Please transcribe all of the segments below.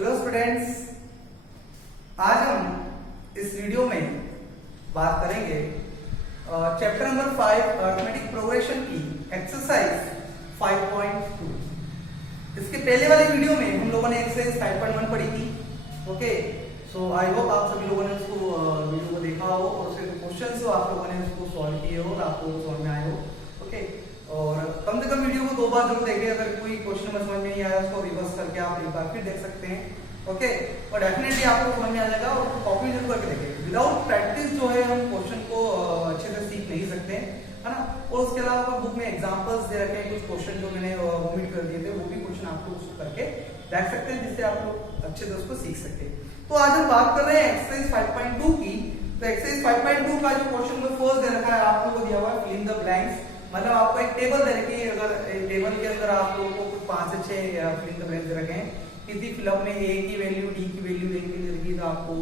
Hello students, आज हम इस वीडियो में बात करेंगे चैप्टर नंबर 5 अरिथमेटिक प्रोग्रेशन की एक्सरसाइज 5.2। इसके पहले वाले वीडियो में हम लोगों ने एक्सरसाइज 5.1 पढ़ी थी। ओके, सो आई होप आप सभी लोगों ने उसको वीडियो को देखा हो और उसके क्वेश्चंस हो आप लोगों ने उसको सॉल्व किए हो और आपको समझ में आए हो। ओके, और कम से कम वीडियो को 2 बार जरूर देखें। अगर कोई क्वेश्चन में समझ में नहीं आया उसको रिवर्स करके आप एक बार फिर देख सकते हैं। ओके, और डेफिनेटली आपको समझ में आ जाएगा और कॉपी जरूर करके देखें। विदाउट प्रैक्टिस जो है हम क्वेश्चन को अच्छे से सीख नहीं सकते हैं, है ना। और उसके अलावा बुक में एग्जांपल्स दे रखे हैं, कुछ क्वेश्चन जो मैंने ओमिट कर दिए थे वो भी क्वेश्चन आपको उसको करके देख सकते हैं, जिससे आप लोग अच्छे से उसको सीख सकते हैं। तो आज हम बात कर रहे हैं एक्सरसाइज 5.2 की। तो एक्सरसाइज 5.2 का जो क्वेश्चन नंबर फर्स्ट दे रखा है आप लोगों को दिया हुआ है फिल इन द ब्लैंक्स। मतलब आपको एक टेबल दे रखी है, अगर टेबल के अंदर आप लोगों को कुछ 5 से 6 फिल इन द ब्लैंक्स दे रखे हैं। किसी फिलअप में ए की वैल्यू डी की वैल्यू दे रखी है, तो आपको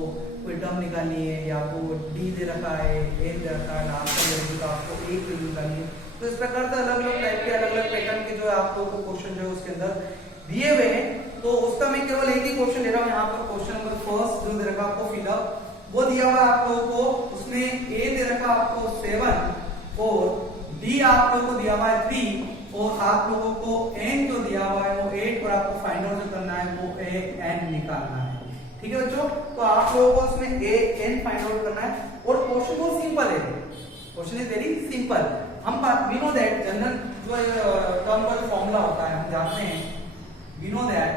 कोई टर्म निकालनी है, या आपको डी दे रखा है, ए दे रखा है, लास्ट का वैल्यू तो आपको ए की वैल्यू निकालनी है। तो इस प्रकार से अलग अलग टाइप के अलग अलग पैटर्न के जो है आप लोगों को क्वेश्चन जो है उसके अंदर दिए हुए हैं। तो उसका मैं केवल एक ही क्वेश्चन ले रहा हूँ यहाँ पर। क्वेश्चन नंबर फर्स्ट जो दे रखा आपको फिलअप वो दिया हुआ आप लोगों को, उसमें ए दे रखा आपको 7 और डी आप लोगों को दिया हुआ है 3 और आप लोगों को एन जो दिया हुआ है वो 8 और आपको फाइंड आउट जो करना है वो ए एन निकालना है। ठीक है बच्चों, तो आप लोगों को उसमें ए एन फाइंड आउट करना है और क्वेश्चन बहुत सिंपल है। Question is very simple. हम वी नो दैट जनरल जो टर्म का फॉर्मूला होता है हम जानते हैं। We know that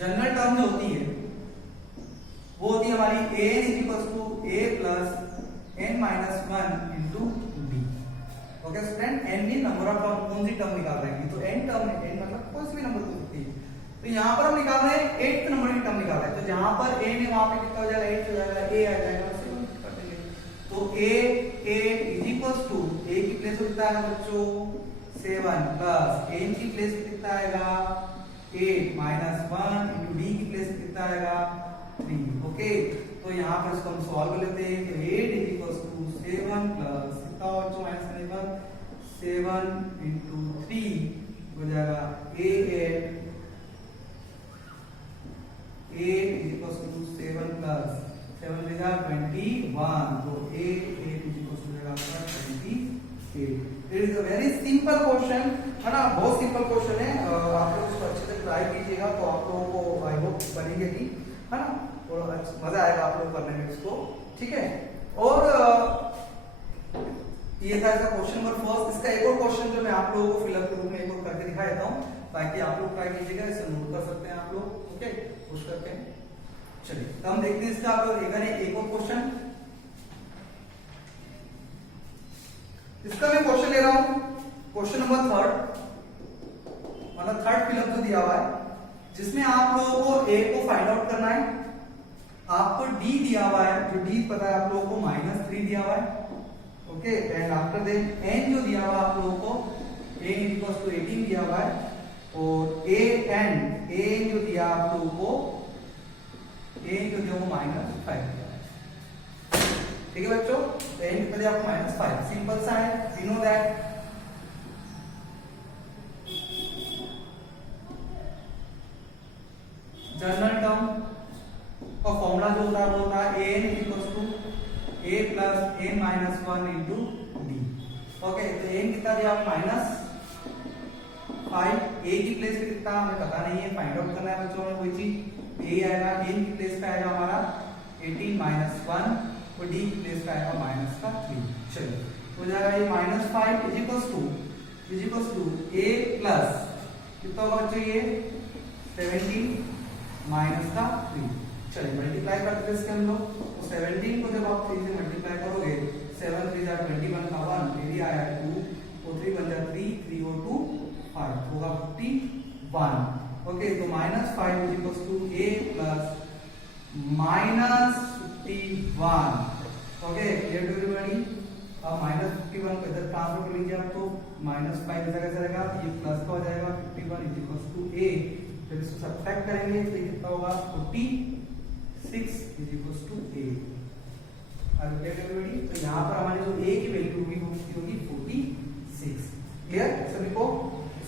general term जो होती है वो होती है हमारी a is equal to a plus n minus 1 into D. Okay student, n भी नंबर ऑफ टर्म, कौन सी टर्म निकाल रहे हैं, तो n टर्म है, n मतलब कोई भी नंबर हो सकती है। तो यहाँ पर हम निकाल रहे हैं 8th नंबर की टर्म निकाल रहे हैं। तो जहां पर n है वहां पे कितना हो जाएगा, 8 हो जाएगा, a आ जाएगा, ऐसे कर देंगे। तो a is equal to a की प्लेस पे कितना आएगा बच्चों 7 प्लस n की प्लेस पे कितना आएगा 8 माइनस 1 इंटू डी की प्लेस पे कितना आएगा 3। ओके, तो यहाँ पर इसको हम सॉल्व कर लेते हैं कि 8 इज इक्वल टू 7 प्लस कितना हो बच्चों माइनस करने पर 7 इंटू 3 हो जाएगा 8 इज इक्वल टू 7 प्लस 7 हो जाएगा 21। तो 8 इज इक्वल टू जाएगा 28। It is a very simple question, है ना, बहुत सिंपल क्वेश्चन है। आप लोग इसको अच्छे से ट्राई कीजिएगा तो आप लोगों को आई होप बनेगी, है ना, और मजा आएगा आप लोग करने में इसको। ठीक है, और ये था इसका क्वेश्चन नंबर फर्स्ट। इसका एक और क्वेश्चन जो मैं आप लोगों को फिलअप के रूप में एक और करके दिखा देता हूँ ताकि आप लोग ट्राई कीजिएगा, इसे नोट कर सकते हैं आप लोग। ओके, पुश करके चलिए तो हम देखते हैं इसका आप लोग एक और क्वेश्चन। इसका मैं क्वेश्चन ले रहा हूं क्वेश्चन नंबर 3, मतलब 3rd फिलअप जो दिया हुआ है, जिसमें आप लोगों को a को फाइंड आउट करना है। आपको d दिया हुआ है, जो d पता है आप लोगों को -3 दिया हुआ है। Okay, and after that n जो दिया हुआ है आप लोगों को a इक्वल टू 18 दिया हुआ है और a जो दिया आप लोगों को a जो दिया वो -5 दिया है। ठीक है बच्चों, तो n कितना दिया आपको -5। सिंपल सा है, we know that general term का फॉर्मूला जो होता है वो होता है an equal to a plus n minus 1 into D. Okay, तो n कितना दिया -5, a की प्लेस पे कितना हमें पता नहीं है, फाइंड आउट करना है बच्चों में कोई चीज। a आएगा, n की प्लेस पे आएगा हमारा 18 माइनस 1 और d की प्लेस पे आएगा -3। चलिए हो जाएगा ये -5 is equal to a plus कितना होगा बच्चों ये 17 माइनस का 3। चलिए मल्टीप्लाई करते हैं इसके हम लोग। तो 17 को जब आप 3 से मल्टीप्लाई करोगे 7 3 जा 21 का 1 एरिया आया 2 और 3 बन जा 3 3 और 2 5 होगा 51। ओके, तो -5 is equal to a plus -51। Okay, clear to everybody. अब -51 को इधर ट्रांसफर कर लीजिए आप, तो -5 इधर कैसे रहेगा, ये प्लस का हो जाएगा 51 इज इक्वल टू a। जब इसको सब्ट्रैक्ट करेंगे तो कितना होगा 46 इज इक्वल टू a। तो यहाँ पर हमारी जो a की वैल्यू होगी वो क्लियर सभी को?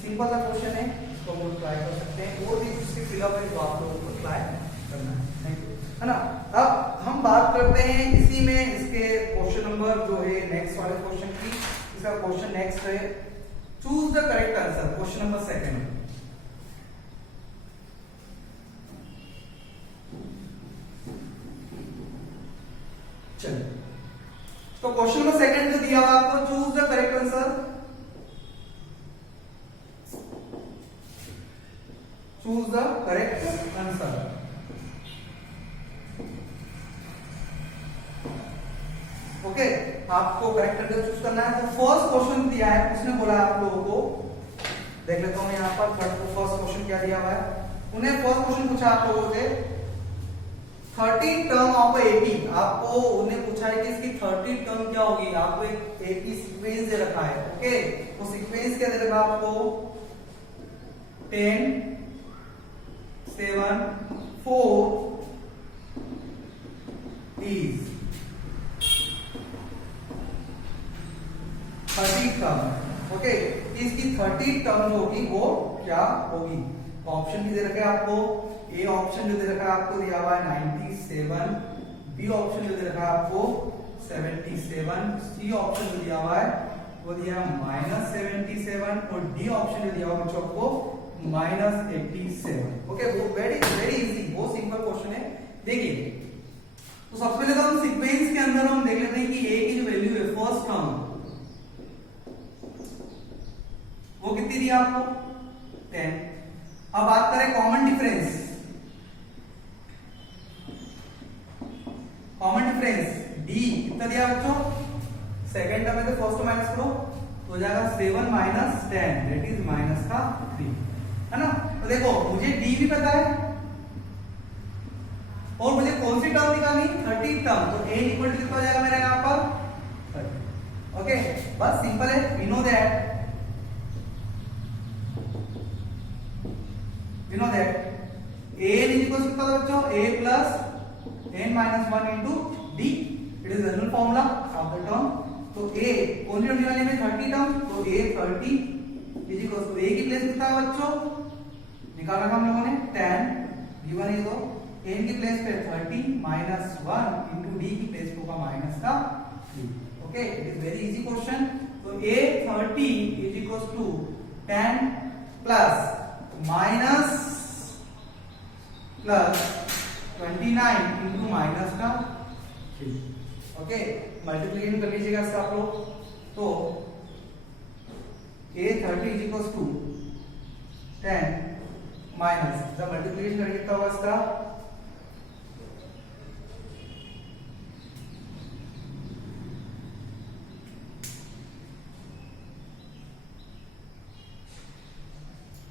सिंपल सा क्वेश्चन है, इसको हम ट्राई कर सकते हैं और भी उसके फिलअप है तो आप लोगों को ट्राई करना है। थैंक यू, है ना। अब हम बात करते हैं इसी में इसके क्वेश्चन नंबर जो है नेक्स्ट वाले क्वेश्चन की। इसका क्वेश्चन नेक्स्ट है, choose the correct answer, question number 2। चलिए, तो क्वेश्चन नंबर 2 जो दिया हुआ आपको, choose the correct answer, choose the correct answer. Okay, आपको करेक्ट आंसर चूज करना है। तो फर्स्ट क्वेश्चन दिया है, उसने बोला आप लोगों को, देख लेता हूं यहां पर फर्स्ट क्वेश्चन क्या दिया हुआ है। उन्हें फर्स्ट क्वेश्चन पूछा आप लोगों से 30 टर्म ऑफ एपी, आपको उन्हें पूछा है कि इसकी 30 टर्म क्या होगी। आपको एक एपी सीक्वेंस दे रखा है। ओके, तो सीक्वेंस क्या दे रखा आपको, 10 7 4 is 30 टर्म। ओके, इसकी 30 टर्म होगी वो क्या होगी। ऑप्शन भी दे रखा है आपको, ए ऑप्शन जो दे रखा है आपको दिया हुआ है 97, बी ऑप्शन जो दे रखा है आपको 77, सी ऑप्शन जो दिया हुआ है वो दिया है -77 और डी ऑप्शन जो दिया हुआ बच्चों को -87। ओके, वो वेरी वेरी इजी, बहुत सिंपल क्वेश्चन है। देखिए, तो सबसे पहले तो हम सीक्वेंस के अंदर हम देख लेते हैं कि ए की जो वैल्यू है फर्स्ट टर्म वो कितनी दी आपको, 10। अब बात करें common difference, common difference D कितना दिया बच्चों, सेकंड टर्म है तो फर्स्ट माइनस करो तो हो जाएगा 7 - 10 दैट इज -3, है ना। तो देखो मुझे डी भी पता है और मुझे कौन सी टर्म निकालनी, 30 टर्म। तो a इक्वल टू कितना हो जाएगा मेरा यहां पर 30। ओके, बस सिंपल है, we know that a n equal to बच्चों a plus n minus 1 into d, it is general formula of the term. तो a कौन सी टर्म निकालनी है, 30 टर्म, तो a 30 is equal to a की प्लेस कितना है बच्चों, निकाला हम लोगों ने 10 गिवन है, तो n की प्लेस पे 30 माइनस 1 इंटू d की प्लेस पे होगा -3। Okay, it is very easy question. तो a 30 is equal to 10 plus minus plus 29 into -3। Okay, multiplication कर लीजिएगा इसका आप लोग। तो a 30 is equal to 10 minus, जब मल्टीप्लिकेशन करेंगे कितना होगा इसका,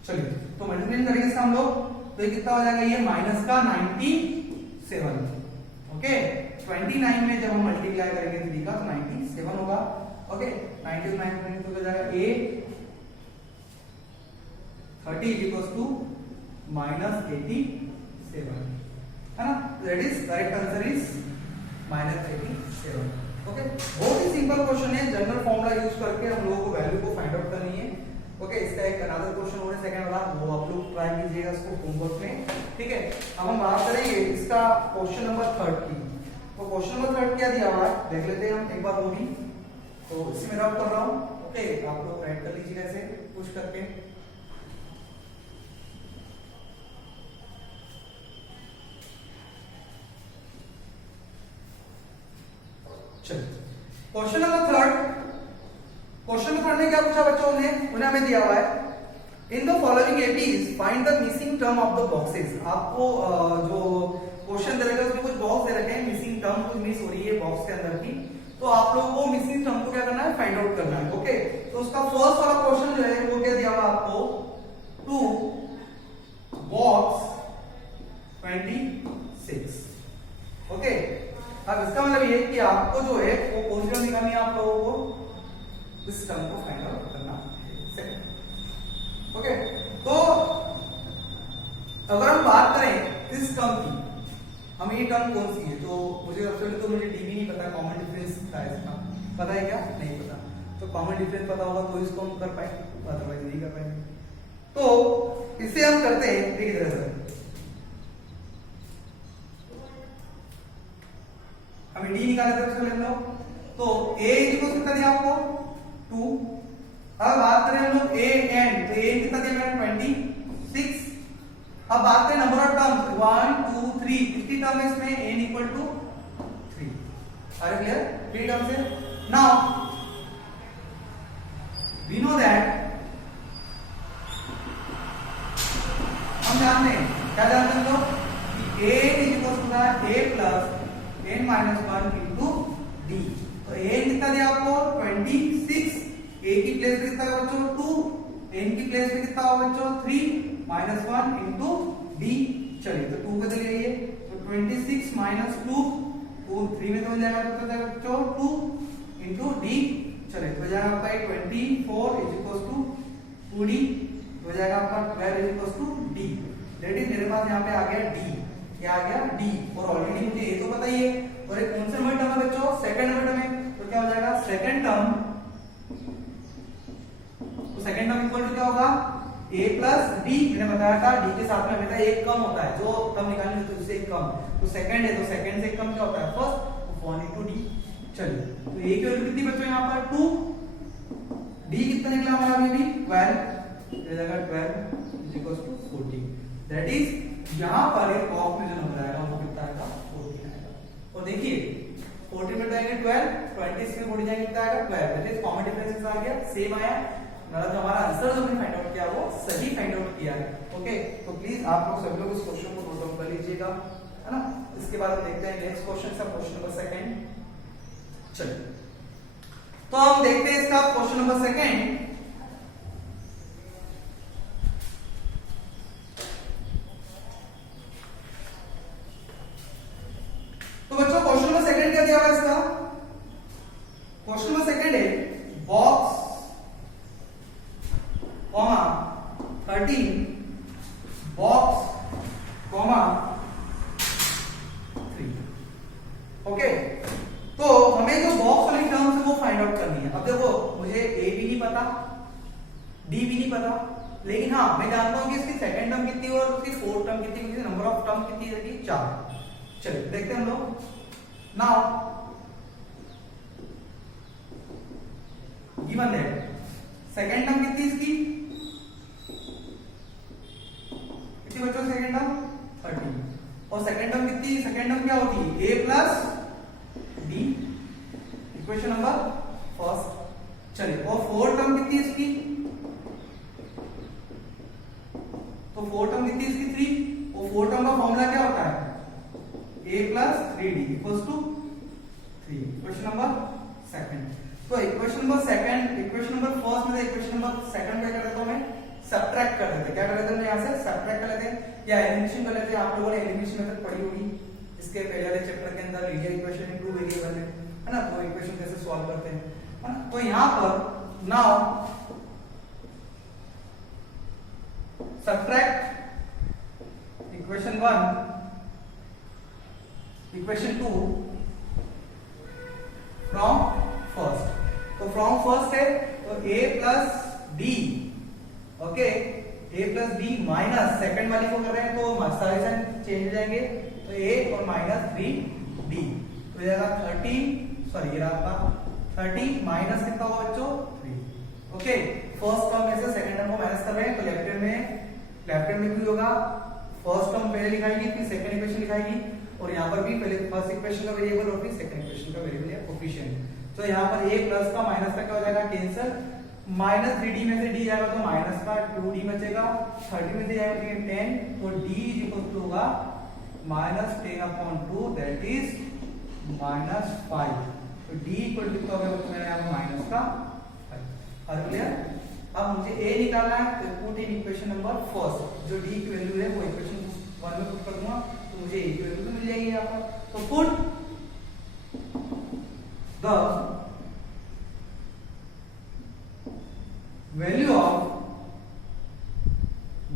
चलिए तो मल्टीप्लिकेशन करेंगे इसका हम लोग, तो ये कितना हो जाएगा, ये माइनस का 97। ओके, 29 में जब हम मल्टीप्लाई करेंगे 3 का तो 97 होगा। ओके, 99 तो हो जाएगा a 30 इज इक्वल टू -87, है ना। That is correct answer is -87। Okay, बहुत ही सिंपल क्वेश्चन है, जनरल फॉर्मूला यूज करके हम लोगों को वैल्यू को फाइंड आउट करनी है। ओके, इसका एक अनदर क्वेश्चन और है सेकंड वाला, वो आप लोग ट्राई कीजिएगा इसको होमवर्क में, ठीक है। अब हम बात करेंगे इसका क्वेश्चन नंबर 3 की। तो क्वेश्चन नंबर 3 क्या दिया हुआ है देख लेते हैं हम एक बार वो भी। तो इसमें रब कर रहा हूं, ओके, आप लोग राइट कर लीजिएगा ऐसे पुश करके। चलिए, क्वेश्चन नंबर 3, क्वेश्चन नंबर 3 में क्या पूछा बच्चों ने, उन्हें हमें दिया हुआ है in the following APs find the missing term of the boxes. आपको जो क्वेश्चन दे रखा है उसमें कुछ बॉक्स दे रखे हैं, मिसिंग टर्म कुछ मिस हो रही है बॉक्स के अंदर की, तो आप लोगों को मिसिंग टर्म को क्या करना है, फाइंड आउट करना है। ओके, तो उसका फर्स्ट वाला क्वेश्चन जो है वो क्या दिया हुआ आपको, 2 बॉक्स 26। ओके, अब इसका मतलब ये कि आपको जो है वो कौन सी टर्म निकालनी है, आप लोगों को इस टर्म को फाइंड आउट करना है। ओके, तो अगर हम बात करें इस टर्म की, हमें ये टर्म कौन सी है, तो मुझे सबसे पहले तो मुझे डी भी नहीं पता, कॉमन डिफरेंस क्या है इसका, पता है क्या, नहीं पता। तो कॉमन डिफरेंस पता होगा तो इसको हम कर पाएंगे, अदरवाइज नहीं कर पाएंगे। तो इसे हम करते हैं देखिए तरह से, हमें डी निकालना है उसको लिख लो। तो a इक्वल कितना दिया आपको 2। अब बात करें हम लोग a एंड, तो a कितना दिया मैंने 26। अब बात करें नंबर ऑफ टर्म्स 1 2 3, कितनी टर्म है इसमें n equal to 3। Are clear? 3 terms है। नाउ वी नो दैट, हम जानते हैं क्या जानते हैं लोग कि a equal to a plus n minus 1 into d। तो a कितना दिया आपको 26, a की प्लेस पे कितना होगा बच्चों 2, n की प्लेस पे कितना होगा बच्चों 3 माइनस 1 इंटू d। चलिए तो 2 को ले आइए, तो 26 माइनस 2 3 में तो हो जाएगा बच्चों 2 इंटू d। चलिए तो हो जाएगा आपका 24 इज इक्वल टू 2d, हो जाएगा आपका 12 is equal to d। That is मेरे पास यहाँ पे आ गया d, क्या आ गया d। और ऑलरेडी मुझे ये तो पता ही है, और एक कौन सा नंबर टर्म है बच्चों सेकंड नंबर टर्म है, तो क्या हो जाएगा सेकंड टर्म, तो सेकंड टर्म इक्वल टू क्या होगा a प्लस d। मैंने बताया था d के साथ में हमेशा एक कम होता है, जो टर्म निकालनी होती है उससे एक कम, तो सेकंड है तो सेकंड से एक कम क्या होता है फर्स्ट, तो 1 into d। चलिए तो a की वैल्यू कितनी बच्चों यहाँ पर 2, d कितना निकला हमारा अभी 12, ये जाएगा 12 is equal to 14। That is यहाँ पर एक ऑफ में जो नंबर आएगा वो कितना आएगा 14 आएगा। और देखिए 14 में जाएंगे 12, 20 में 40 जाएंगे कितना आएगा 12। दैट इज कॉमन डिफरेंसेस आ गया, सेम आया, मतलब जो हमारा आंसर जो हमने फाइंड आउट किया वो सही फाइंड आउट किया है। ओके, तो प्लीज आप लोग सभी लोग इस क्वेश्चन को नोट डाउन कर लीजिएगा, है ना। इसके बाद हम देखते हैं नेक्स्ट क्वेश्चन से, क्वेश्चन नंबर सेकंड। चलिए तो हम देखते हैं इसका क्वेश्चन नंबर सेकंड। तो बच्चों क्वेश्चन नंबर सेकंड क्या दिया हुआ इसका, क्वेश्चन नंबर सेकंड है बॉक्स 13 बॉक्स 3। ओके, तो हमें जो बॉक्स वाली टर्म्स है वो फाइंड आउट करनी है। अब देखो मुझे a भी नहीं पता, d भी नहीं पता, लेकिन हाँ मैं जानता हूं कि इसकी सेकंड टर्म कितनी है और उसकी फोर्थ टर्म कितनी है, नंबर ऑफ टर्म कितनी है, 4। चलिए देखते हैं हम लोग। Now given that second term कितनी इसकी, कितनी बच्चों सेकंड टर्म 13, और सेकंड टर्म कितनी, सेकंड टर्म क्या होती है a plus d, equation number first. चलिए और फोर्थ टर्म कितनी है इसकी, तो फोर्थ टर्म कितनी है इसकी 3, और फोर्थ टर्म का फॉर्मूला क्या होता है a plus 3d equals to 3, equation number second. तो equation number second, equation number first में इक्वेशन नंबर सेकंड क्या कर देता हूं मैं, सब्ट्रैक्ट कर देते, क्या कर देते हैं यहां से सब्ट्रैक्ट कर लेते हैं या एलिमिनेशन कर लेते हैं। आप लोगों ने एलिमिनेशन मेथड पढ़ी होगी इसके पहले वाले चैप्टर के अंदर, linear equation in two variable है ना, तो इक्वेशन कैसे सॉल्व करते हैं, है ना। तो यहां पर now subtract equation 1 equation 2 from first. तो फ्रॉम फर्स्ट है तो a plus d, okay, a plus d minus second वाली को कर रहे हैं तो सारे साइन चेंज हो जाएंगे, तो a और माइनस 3d, तो जाएगा 30, सॉरी ये आपका 30 माइनस कितना होगा बच्चों 3। ओके, फर्स्ट टर्म में से सेकंड टर्म को माइनस कर रहे हैं, तो लेफ्ट हैंड में भी होगा, फर्स्ट टर्म पहले लिखाएगी फिर सेकंड इक्वेशन लिखाएगी, और यहाँ पर भी पहले फर्स्ट इक्वेशन का वेरिएबल और फिर सेकंड इक्वेशन का वेरिएबल या कोफिशिएंट। तो यहाँ पर a प्लस का माइनस का क्या हो जाएगा कैंसिल, माइनस 3d में से d जाएगा तो माइनस का 2d बचेगा, 30 में से जाएगा 10, तो d इक्वल टू होगा माइनस 10/2, दैट इज -5। तो d इक्वल टू क्या होगा बच्चों, यहाँ पर माइनस का 5। हर क्लियर। अब मुझे a निकालना है, तो put in equation number first, जो d की वैल्यू है वो इक्वेशन 1 में पुट कर दूंगा, तो मुझे a की वैल्यू तो मिल जाएगी यहाँ पर। तो put the value of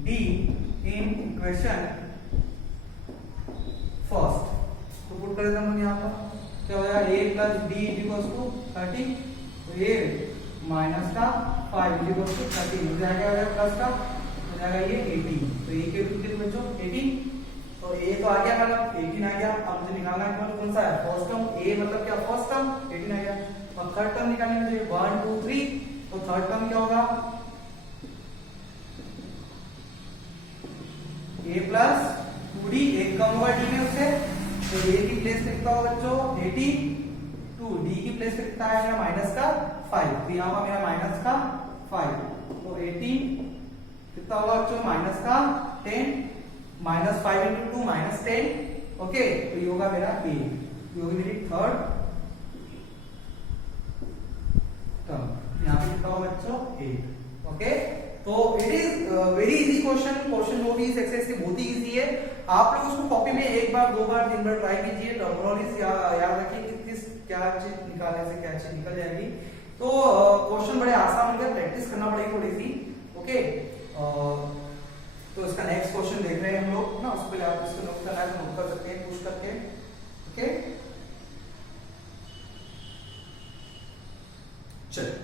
d in equation first, तो पुट कर देता हूं यहाँ पर, क्या हो जाएगा a plus d equals to 30, तो a माइनस का 5 इक्वल टू 13 हो जाएगा, प्लस का हो जाएगा ये 18। तो ये के कितने बच्चों 18, तो ए तो आ गया मेरा 18 आ गया। अब मुझे निकालना है कौन सा है फर्स्ट टर्म, ए मतलब क्या फर्स्ट टर्म 18 आ गया। अब थर्ड टर्म निकालने में चाहिए 1 2 3, तो थर्ड टर्म क्या होगा a प्लस 2d, एक कम होगा d में उससे, तो a की प्लेस पे कितना होगा बच्चों 18, टू d की प्लेस पे कितना आएगा माइनस का 5, तो यहाँ मेरा माइनस का 5, तो 18 कितना होगा बच्चों माइनस का 10, माइनस 5 इंटू 2 माइनस 10, ओके। तो ये होगा मेरा a, ये होगी मेरी थर्ड टर्म। यहाँ पे कितना होगा बच्चों 8, ओके। तो it is very easy question, question जो भी इस एक्सरसाइज की बहुत ही इजी है। आप लोग उसको कॉपी में एक बार दो बार तीन बार ट्राई कीजिए, टर्मिनोलॉजीज याद रखिए कि किस क्या चीज निकालने से क्या चीज निकल जाएगी। तो क्वेश्चन बड़े आसान होंगे, प्रैक्टिस करना पड़ेगी थोड़ी सी, ओके। तो इसका नेक्स्ट क्वेश्चन देख रहे हैं हम लोग ना, उसके लिए आप इसको नोट करना है तो नोट कर सकते हैं पुश करके, ओके। चलिए,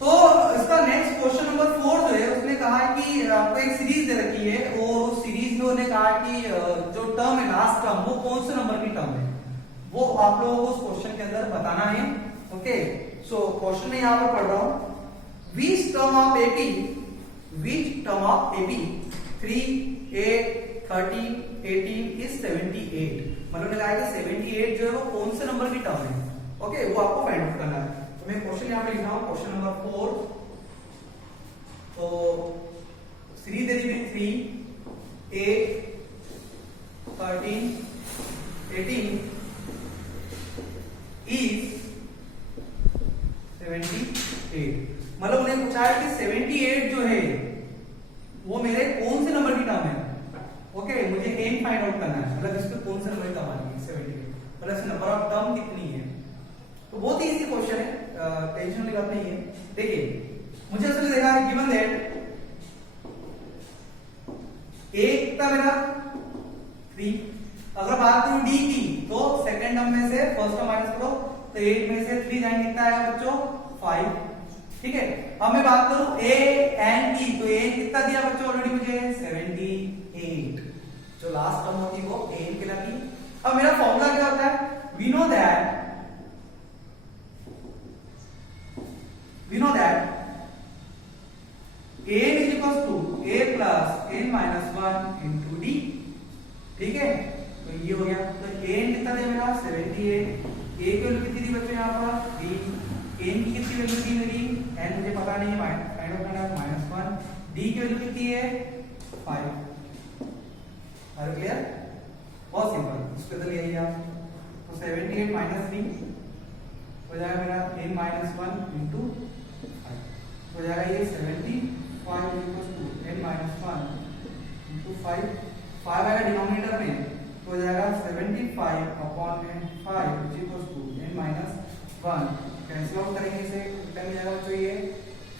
तो इसका नेक्स्ट क्वेश्चन नंबर 4 जो है उसने कहा है कि आपको एक सीरीज दे रखी है और उस सीरीज में उन्होंने कहा कि जो टर्म है लास्ट टर्म वो कौन से नंबर की टर्म है, वो आप लोगों को उस क्वेश्चन के अंदर बताना है, ओके। सो क्वेश्चन में यहां पर पढ़ रहा हूं, which term of AP 3 8 13 18 is 78, मतलब ने कहा कि 78 जो है वो कौन से नंबर की टर्म है, ओके, वो आपको फाइंड आउट करना है। तो मैं क्वेश्चन यहां पे लिख रहा हूं, क्वेश्चन नंबर 4। तो सीरीज दे दी 3 8 13 18 is 78, मतलब उन्हें पूछा है कि 78 जो है वो मेरे कौन से नंबर की टर्म है, ओके। मुझे एन फाइंड आउट करना है, मतलब इसमें कौन से नंबर की टर्म आएगी 78, मतलब इस नंबर ऑफ टर्म कितनी है। तो बहुत ही इजी क्वेश्चन है, टेंशन वाली बात नहीं है। देखिए मुझे असली देखा है गिवन दैट ए कितना मेरा 3, अगर बात करूं डी की तो सेकंड टर्म में से फर्स्ट टर्म माइनस करो तो 8 में से 3 जाएंगे, कितना आएगा बच्चों 5, ठीक है। अब मैं बात करूं ए एन की, तो ए कितना दिया बच्चों ऑलरेडी मुझे 78, जो लास्ट टर्म होती है वो एन कहलाती है। अब मेरा फॉर्मूला क्या होता है, we know that a is equals to a plus n minus 1 into d, ठीक है। तो ये हो गया, तो n कितना है मेरा 78, a की वैल्यू कितनी थी बच्चों यहाँ पर d, n की कितनी वैल्यू थी मेरी n मुझे पता नहीं है, फाइंड आउट करना है -1, d की वैल्यू कितनी है 5, आर क्लियर, बहुत सिंपल, इसको तो ले आइए आप। तो 78 माइनस 3 हो जाएगा मेरा n minus 1 into 5, हो जाएगा ये 75 equals to n minus 1 into 5 आएगा डिनोमिनेटर में, तो हो जाएगा 75 upon 5 which equals to n minus 1, cancel out करेंगे इसे, कितना मिल जाएगा बच्चों ये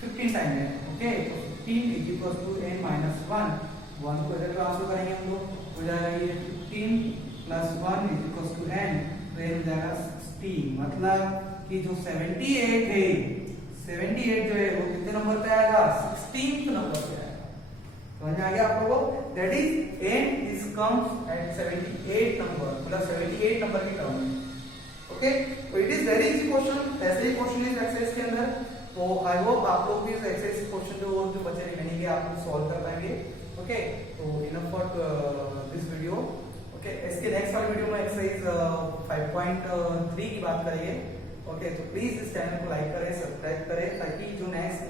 15 टाइम है, ओके। तो 15 is equals to n minus 1 को इधर ट्रांसफर करेंगे हम लोग, हो जाएगा ये 15 plus 1 is equals to n, तो ये हो जाएगा 16, मतलब कि जो 78 है, 78 जो है वो कितने नंबर पे आएगा 16th नंबर पे आएगा, समझ में आ गया आप लोगों को। That is n is comes at 78 number, मतलब 78 नंबर की टर्म है, ओके। तो it is very easy question, ऐसे ही क्वेश्चन इस एक्सरसाइज के अंदर। तो आई होप आप लोग भी इस एक्सरसाइज क्वेश्चन जो बचे रिमेनिंग है आप लोग सॉल्व कर पाएंगे, ओके। तो enough for this video, okay. इसके नेक्स्ट वाले वीडियो में एक्सरसाइज 5.3 की बात करेंगे, ओके। तो प्लीज इस चैनल को लाइक करें, सब्सक्राइब करें, ताकि जो नेक्स्ट